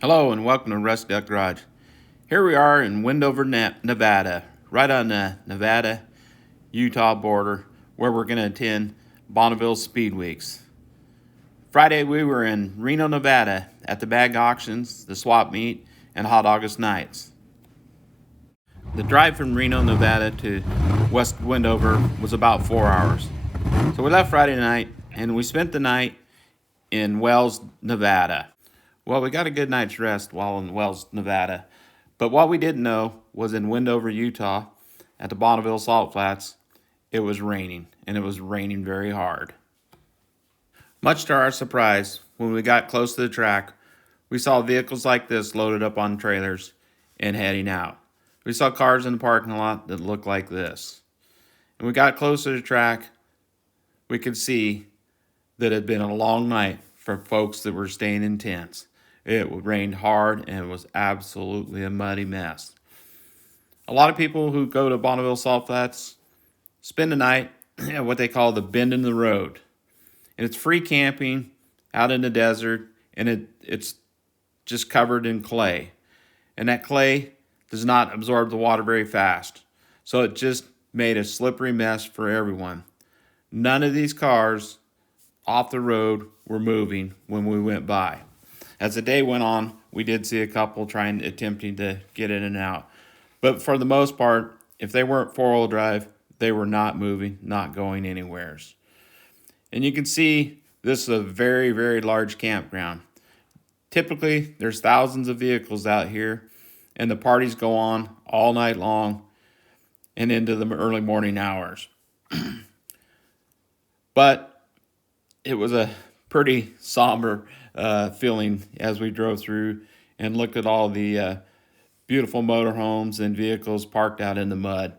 Hello and welcome to Rust Duck Garage. Here we are in Wendover, Nevada, right on the Nevada-Utah border, where we're going to attend Bonneville Speed Weeks. Friday we were in Reno, Nevada at the bag auctions, the swap meet, and Hot August nights. The drive from Reno, Nevada to West Wendover was about 4 hours. So we left Friday night and we spent the night in Wells, Nevada. Well, we got a good night's rest while in Wells, Nevada. But what we didn't know was in Wendover, Utah, at the Bonneville Salt Flats, it was raining, and it was raining very hard. Much to our surprise, when we got close to the track, we saw vehicles like this loaded up on trailers and heading out. We saw cars in the parking lot that looked like this. And we got closer to the track, we could see that it had been a long night for folks that were staying in tents. It rained hard and it was absolutely a muddy mess. A lot of people who go to Bonneville Salt Flats spend the night at what they call the bend in the road. And it's free camping out in the desert, and it's just covered in clay. And that clay does not absorb the water very fast. So it just made a slippery mess for everyone. None of these cars off the road were moving when we went by. As the day went on, we did see a couple attempting to get in and out. But for the most part, if they weren't four-wheel drive, they were not moving, not going anywheres. And you can see this is a very, very large campground. Typically, there's thousands of vehicles out here, and the parties go on all night long and into the early morning hours. But it was a pretty somber feeling as we drove through and looked at all the beautiful motorhomes and vehicles parked out in the mud.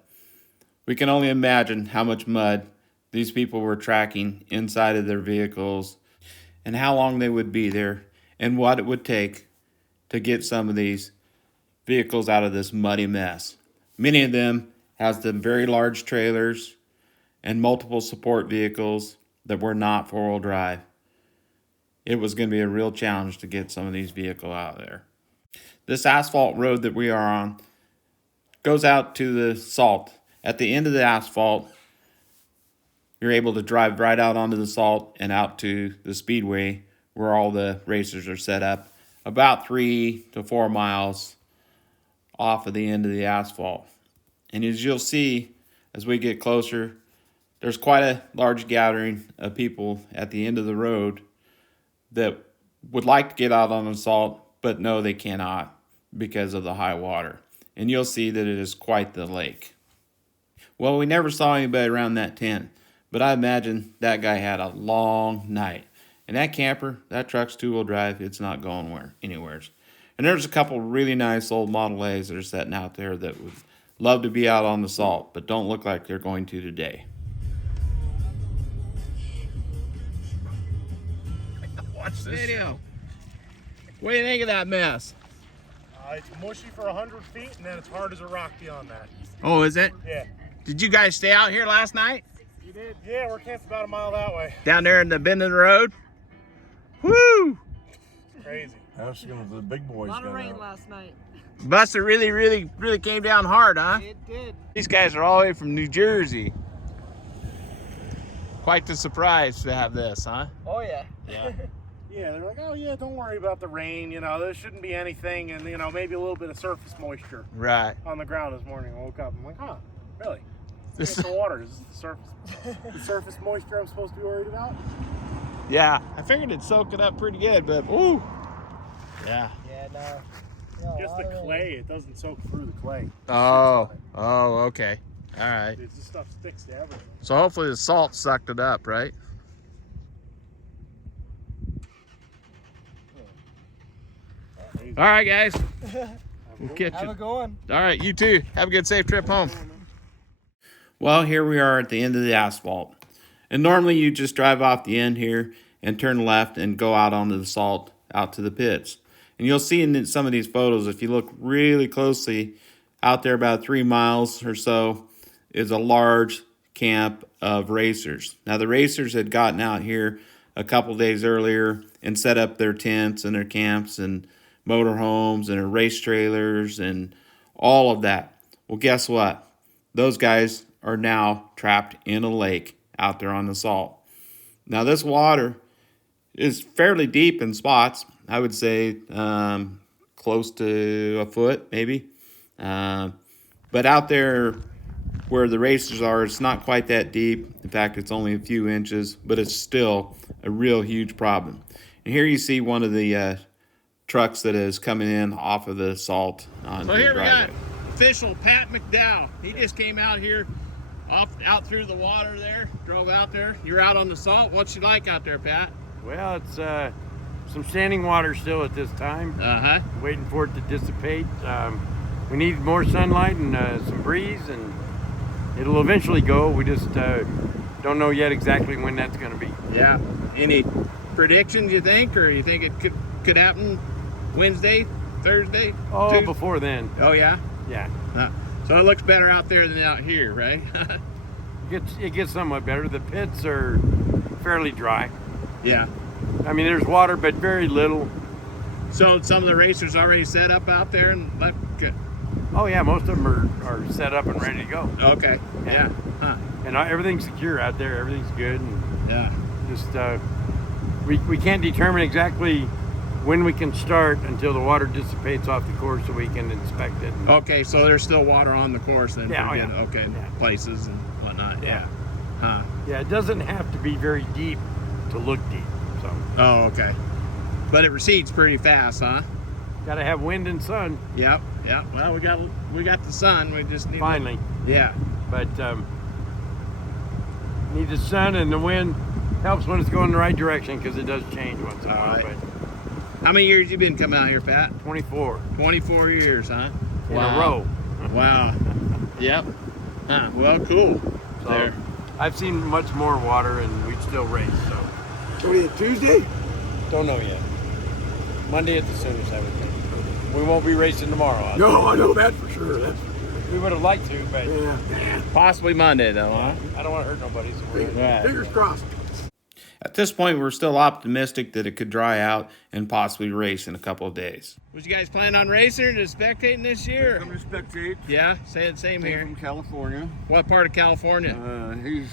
We can only imagine how much mud these people were tracking inside of their vehicles and how long they would be there and what it would take to get some of these vehicles out of this muddy mess. Many of them have the very large trailers and multiple support vehicles that were not four-wheel drive. It was going to be a real challenge to get some of these vehicles out there. This asphalt road that we are on goes out to the salt. At the end of the asphalt, you're able to drive right out onto the salt and out to the speedway where all the racers are set up, about 3 to 4 miles off of the end of the asphalt. And as you'll see, as we get closer, there's quite a large gathering of people at the end of the road that would like to get out on the salt, but no, they cannot because of the high water. And you'll see that it is quite the lake. Well, we never saw anybody around that tent, but I imagine that guy had a long night. And that camper, that truck's two-wheel drive, it's not going anywhere. And there's a couple really nice old Model A's that are sitting out there that would love to be out on the salt, but don't look like they're going to today. Watch this video. What do you think of that mess? It's mushy for 100 feet, and then it's hard as a rock beyond that. Oh, is it? Yeah. Did you guys stay out here last night? You did? Yeah, we're camped about a mile that way. Down there in the bend of the road? Woo! Crazy. That's gonna the big boys. A lot of rain last night. Must have really came down hard, huh? It did. These guys are all the way from New Jersey. Quite the surprise to have this, huh? Oh yeah. Yeah. Yeah, they're like, oh yeah, don't worry about the rain. You know, there shouldn't be anything, and you know, maybe a little bit of surface moisture Right. on the ground this morning. I woke up, I'm like, huh, really? It's the water. This is the surface moisture I'm supposed to be worried about. Yeah, I figured it'd soak it up pretty good, but ooh. Yeah. Yeah, no. Just the clay. It doesn't soak through the clay. Oh, okay. All right. This stuff sticks to everything. So hopefully the salt sucked it up, right? All right, guys. We'll catch Have you. a good one. All right, you too. Have a good, safe trip home. Well, here we are at the end of the asphalt. And normally you just drive off the end here and turn left and go out onto the salt, out to the pits. And you'll see in some of these photos, if you look really closely, out there about 3 miles or so is a large camp of racers. Now, the racers had gotten out here a couple days earlier and set up their tents and their camps and motorhomes and their race trailers and all of that. Well, guess what? Those guys are now trapped in a lake out there on the salt. Now, this water is fairly deep in spots. I would say close to a foot, maybe. But out there where the racers are, it's not quite that deep. In fact, it's only a few inches, but it's still a real huge problem. And here you see one of the trucks that is coming in off of the salt on the driveway. So here we got official Pat McDowell. He just came out here, out through the water there, drove out there. You're out on the salt. What's you like out there, Pat? Well, it's some standing water still at this time. Waiting for it to dissipate. We need more sunlight and some breeze, and it'll eventually go. We just don't know yet exactly when that's going to be. Yeah. Any predictions you think, or you think it could happen Wednesday, Thursday? Oh, Tuesday? before then. Oh yeah. Yeah. So it looks better out there than out here, right? It gets somewhat better. The pits are fairly dry. Yeah. I mean, there's water, but very little. So some of the racers already set up out there and left. Oh yeah, most of them are set up and ready to go. Okay. Yeah. Huh. And everything's secure out there. Everything's good. And Yeah. just we can't determine exactly when we can start until the water dissipates off the course, so we can inspect it. Okay, so there's still water on the course then. Yeah, for oh, yeah. good, okay, Yeah. places and whatnot. Yeah. Huh. Yeah, it doesn't have to be very deep to look deep. So Oh, okay. But it recedes pretty fast, huh? got to have wind and sun. Yep. Yep. Well, we got the sun. We just need Finally. Yeah. But need the sun, and the wind helps when it's going the right direction, because it does change once in a while. Right. But How many years you been coming out here, Pat? 24 24 years, huh? in a row. Wow. Yep. Huh. Well, cool. So There. I've seen much more water, and we'd still race. So What is it, Tuesday? don't know yet. Monday at the soonest, I would think. We won't be racing tomorrow. No, I know that for sure. That's We would have liked to, but yeah. Possibly Monday, though, huh? I don't want to hurt nobody. So we're Right. Fingers crossed. At this point, we're still optimistic that it could dry out and possibly race in a couple of days. Was you guys planning on racing or just spectating this year? Come to spectate. Yeah, same here. From California. What part of California? He's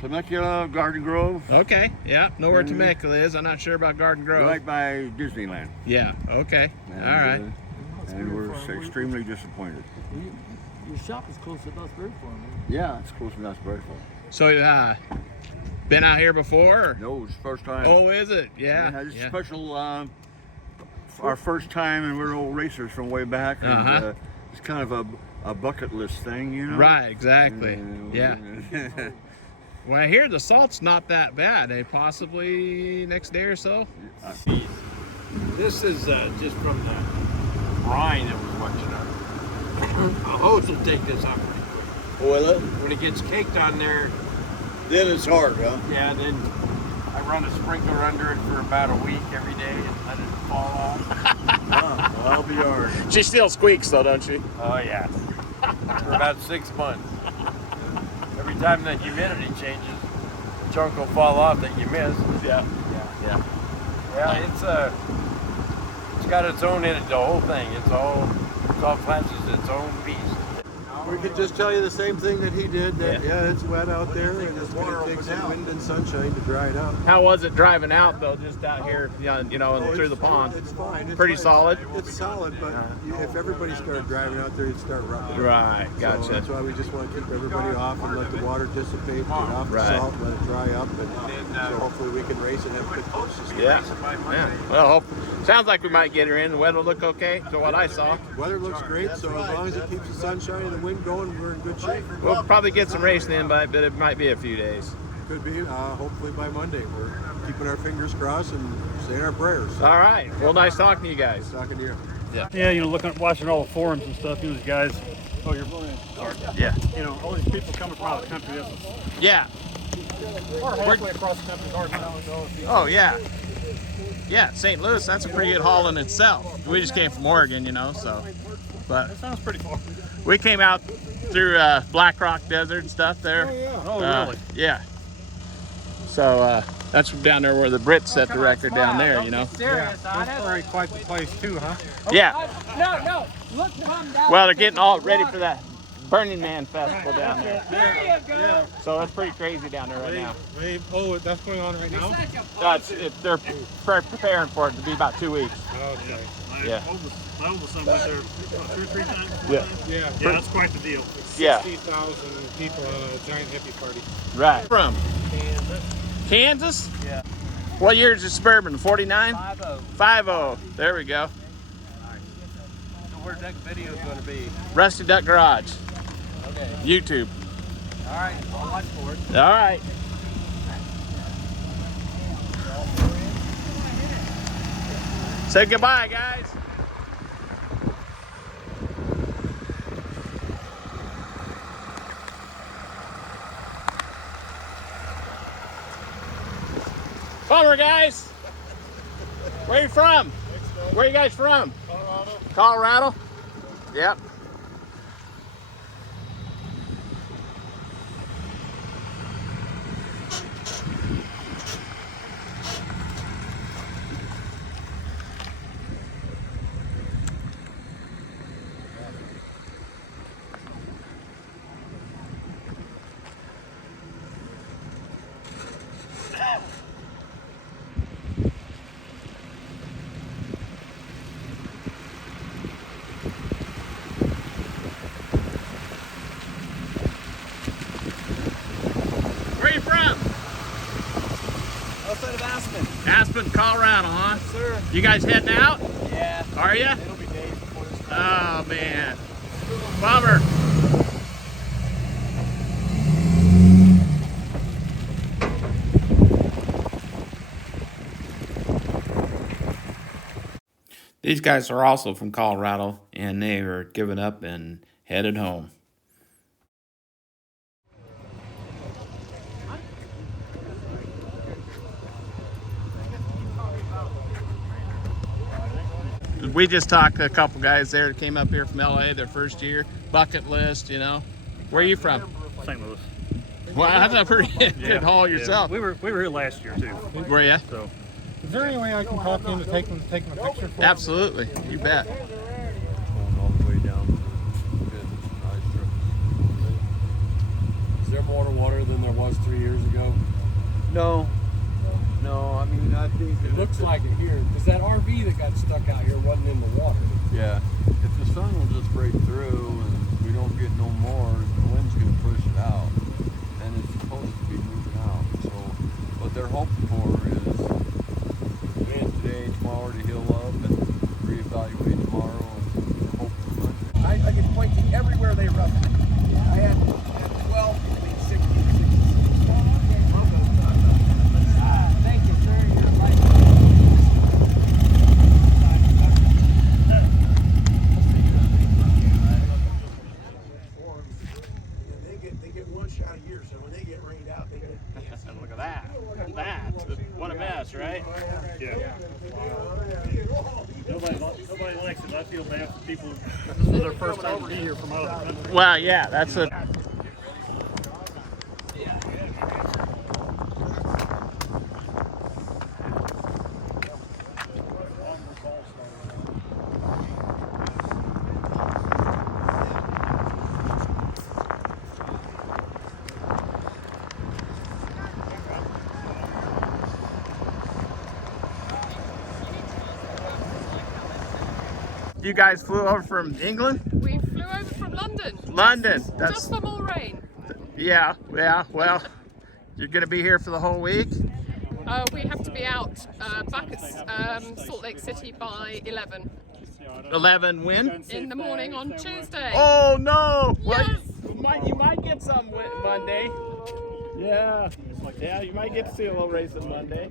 Temecula, Garden Grove, Okay, yeah, know where Temecula is. I'm not sure about Garden Grove. right by Disneyland. Yeah, okay, And, all right. And we're extremely disappointed. Your shop is close to Dust Bird Farm. Yeah, it's close to Very far. So, been out here before? Or? No, it's the first time. Oh, is it? Yeah. It's special. Our first time, and we're old racers from way back. And, it's kind of a bucket list thing, you know. Right, exactly. Yeah. Well, I hear the salt's not that bad. Possibly next day or so. This is just from the brine that was washing up. A hose will take this up pretty quick. Oil it. When it gets caked on there, Then it's hard, huh? yeah, then I run a sprinkler under it for about a week every day and let it fall off. Well, I'll be yours. She still squeaks though, don't she? Oh yeah, for about 6 months. Every time the humidity changes, a chunk will fall off that you missed. Yeah. Yeah. Yeah, it's got its own in it. The whole thing. It's all classes its own beast. We could just tell you the same thing that he did, that Yeah. it's wet out there and it's gonna take some wind and sunshine to dry it out. How was it driving out though, just out here, and through the pond? It's fine. It's Pretty fine. solid? It's solid, but if everybody started driving out there, you'd start roughing. Right, So gotcha. that's why we just want to keep everybody off and let the water dissipate, get off the Right. salt, let it dry up, and so hopefully we can race and have good courses. Yeah. Well, sounds like we might get her in. The weather will look okay, to what I saw. Weather looks great, so as long as it keeps the sunshine and the wind going, we're in good shape. We'll probably get some racing in, but it might be a few days. Could be, hopefully by Monday. We're keeping our fingers crossed and saying our prayers. All right. Well, nice talking to you guys. Talking to you. Yeah, watching all the forums and stuff, these guys. Oh, you're running. Yeah. All these people coming from out of the country. This is Yeah. halfway across the country. Hard to know. Oh, yeah. Yeah, St. Louis, that's a pretty good haul in itself. We just came from Oregon, so. But Sounds pretty far. we came out through Black Rock Desert and stuff there. Oh, really? Yeah. So, That's down there where the Brits set the record down there, you know. Serious on it. That's quite the place too, huh? Yeah. No, look, come down. Well, they're getting all ready for that Burning Man festival down there. There you go. Yeah. So it's pretty crazy down there right now. Oh, that's going on right now? They're preparing for it to be about 2 weeks. Okay. Yeah. My oldest son went there 2 or 3 times. Yeah. Yeah. Yeah, that's quite the deal. Yeah. 60,000 people at a giant hippie party. Right. From Kansas? Yeah. What year is the Suburban? 49? 50. 50. There we go. So where's that video going to be? Rusty Duck Garage. Okay. YouTube. All right, I'll watch for it. All right. Say goodbye, guys. Bummer, guys. Where you from? Where you guys from? Colorado. Colorado? Yep. Where you from? Outside of Aspen. Aspen, Colorado, huh? Yes, sir. You guys heading out? Yeah. Are you? It'll be days before this. Oh, man. Bummer. These guys are also from Colorado, and they are giving up and headed home. We just talked to a couple guys there that came up here from LA their first year. Bucket list, you know. Where are you from? St. Louis. Well, that's a pretty good haul yourself. We were here last year too. Were you? So Is there any way I can talk into taking a picture for Absolutely. You bet. Going all the way down to the ice strips. Is there more water than there was 3 years ago? No, I mean, I think It looks like it here, because that RV that got stuck out here wasn't in the water. yeah, if the sun will just break through and we don't get no more, the wind's gonna push it out, and it's supposed to be moving out. So what they're hoping for is wind today, tomorrow to heal up and reevaluate tomorrow, and they're hoping for Monday. I can point to everywhere they run. I had 12 between 60 and 66. Thank you, sir. You're right. They get one shot a year, so when they get rained out, they get. Look at that. What a mess, right? yeah. Nobody likes it. I feel bad for people. This is their first time to be here from out of the country. Well, yeah, that's a. You guys flew over from England? We flew over from London. London. That's Just for more rain. yeah. Well, you're gonna be here for the whole week. We have to be out back at Salt Lake City by 11 11 when? in the morning on Tuesday. Oh no! Yes. Well, you might get some Monday. Yeah. Yeah, you might get to see a little race on Monday.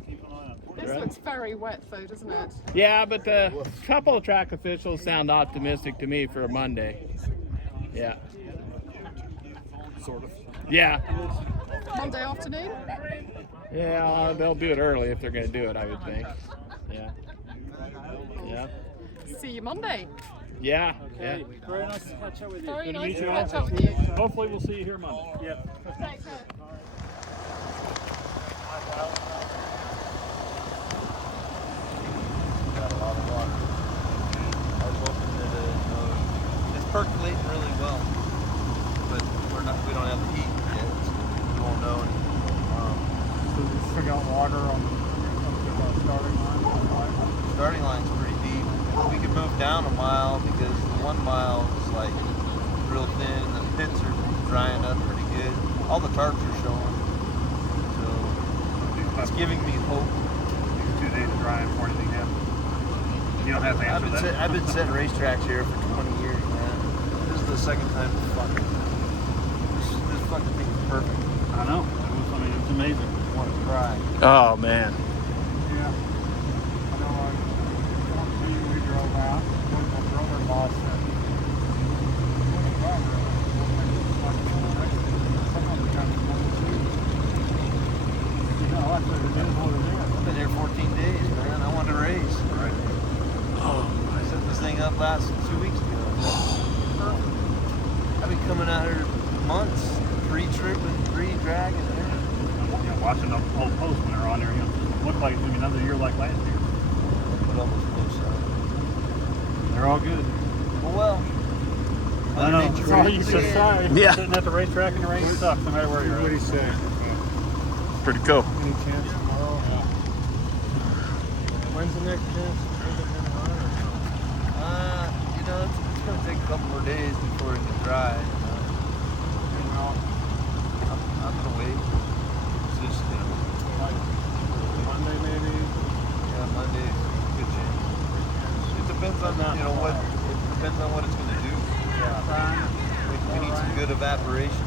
This looks very wet though, doesn't it? Yeah, but a couple of track officials sound optimistic to me for a Monday. Yeah. Sort of. Yeah. Monday afternoon. Yeah, they'll do it early if they're going to do it, I would think. Yeah. Yeah. See you Monday. Yeah. Yeah. Very nice to catch up with you. Very Good to nice meet to you catch all. up with you. Hopefully we'll see you here Monday. Yeah. Take care. percolating really well, but we don't have the heat yet, so we won't know anything tomorrow. So you still got water on the starting line? Starting line's pretty deep. We could move down a mile because the 1 mile is like real thin and the pits are drying up pretty good. All the tarps are showing, so it's giving me hope. 2 days of drying before anything happens. You don't have to answer that. I've been setting racetracks here for 20 years, man. This is the second time this fucking thing is perfect. I know. It's amazing. I want to cry. Oh man. Yeah. I know we drove out. My brother-in-law said, I've been here 14 days, man. I want to race. Right. I set this thing up last 2 weeks ago. I've been coming out here months, pre-tripping, pre-dragging. Watching the whole post when they're on there, it looked like it's going to be another year like last year. Put all those posts out. They're all good. Well. I know. That's all you can say. Yeah. Sitting at the racetrack in the rain sucks no matter where you're at. What do you say? Pretty cool. Any chance tomorrow? When's the next chance? It's going to take a couple more days before it can dry. I'm going to wait. It's just, Monday maybe? Yeah, Monday, good chance. It depends on, what it's going to do. We need some good evaporation.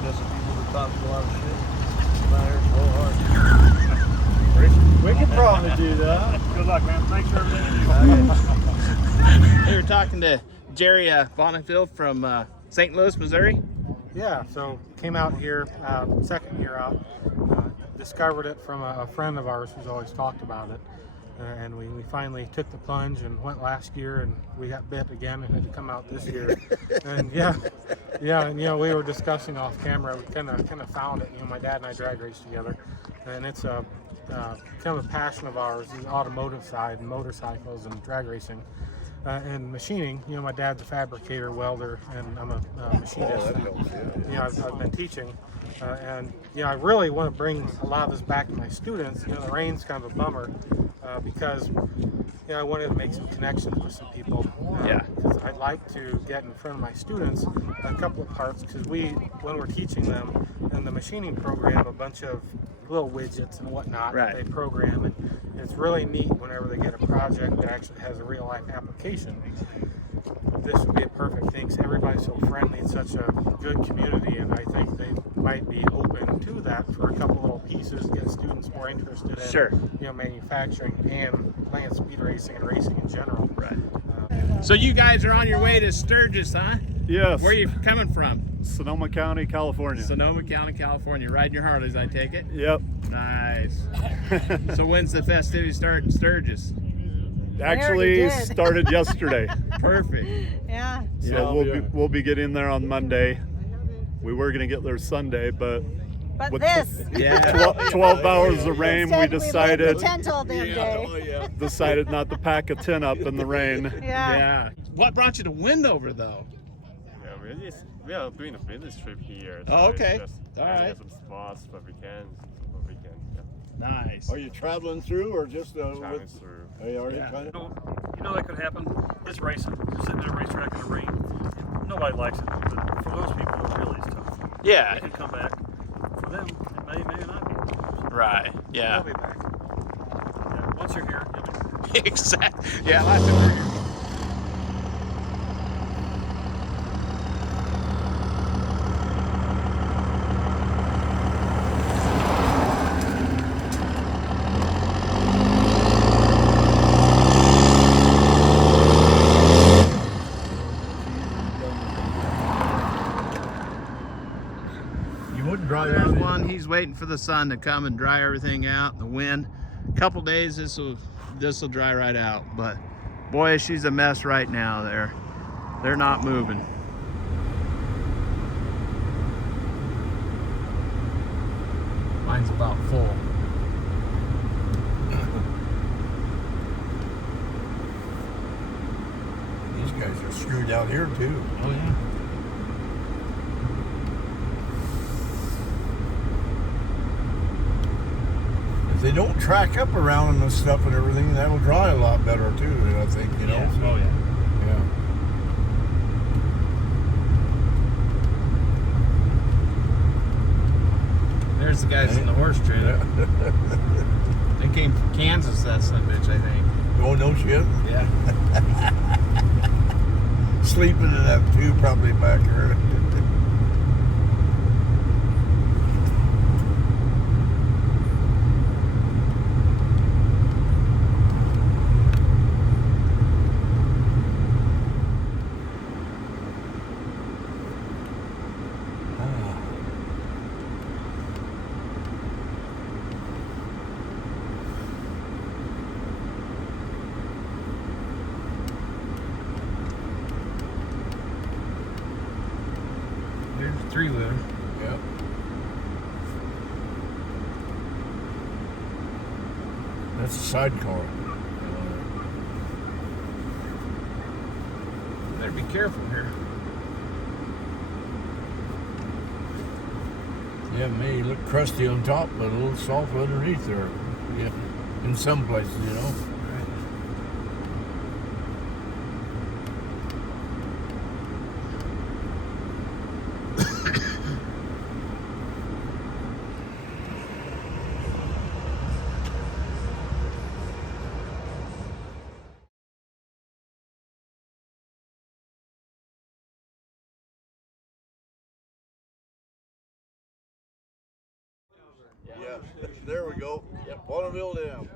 We got some people that talk a lot of shit. Come out here and blow hard. We can probably do that. Good luck, man. Thanks for everything. We were talking to Jerry Bonneville from St. Louis, Missouri. Yeah, so came out here, second year out, discovered it from a friend of ours who's always talked about it. And we finally took the plunge and went last year, and we got bit again and had to come out this year. And and we were discussing off camera. We kind of found it. My dad and I drag race together, and it's a kind of a passion of ours, the automotive side, and motorcycles and drag racing. And machining, my dad's a fabricator, welder, and I'm a machinist. I've been teaching, and I really want to bring a lot of this back to my students. The rain's kind of a bummer because I wanted to make some connections with some people. Because I'd like to get in front of my students a couple of parts, because when we're teaching them in the machining program, a bunch of little widgets and whatnot that they program, and it's really neat whenever they get a project that actually has a real life application. This would be a perfect thing. Everybody's so friendly. It's such a good community, and I think they might be open to that for a couple little pieces, get students more interested in manufacturing and playing speed racing and racing in general. Right. So you guys are on your way to Sturgis, huh? Yes. Where are you coming from? Sonoma County, California. Sonoma County, California. Riding your Harleys, I take it? Yep. Nice. So when's the festivities start in Sturgis? Actually started yesterday. Perfect. Yeah. So we'll be getting there on Monday. We were going to get there Sunday, but with 12 hours of rain, we decided decided not to pack a tent up in the rain. Yeah. What brought you to Wendover, though? We are doing a business trip here. So Oh, okay. Just, all right. Some spots for weekends. Nice. Are you traveling through or just Traveling through. Are you already kind of? You know that could happen. It's racing. You're sitting at a racetrack in the rain. Nobody likes it, but for those people, it really is tough. Yeah. They can come back. For them, it may not be. Right. Yeah. They'll be back. Yeah. Once you're here, you'll be back. Exactly. Yeah. Last time we were here. There's one. He's waiting for the sun to come and dry everything out. The wind. A couple days, this will dry right out. But boy, she's a mess right now. They're not moving. Mine's about full. These guys are screwed out here too. Oh yeah. If they don't track up around and stuff and everything, that'll dry a lot better too. I think, you know. Yeah. Oh yeah. Yeah. There's the guys in the horse trailer. They came from Kansas, that son of a bitch, I think. Oh, no shit. Yeah. Sleeping in that too, probably back there. There's a three-wheeler. Yep. That's a sidecar. Better be careful here. Yeah, it may look crusty on top, but a little soft underneath there. Yeah, in some places, you know. Yeah, there we go. Bonneville Dam.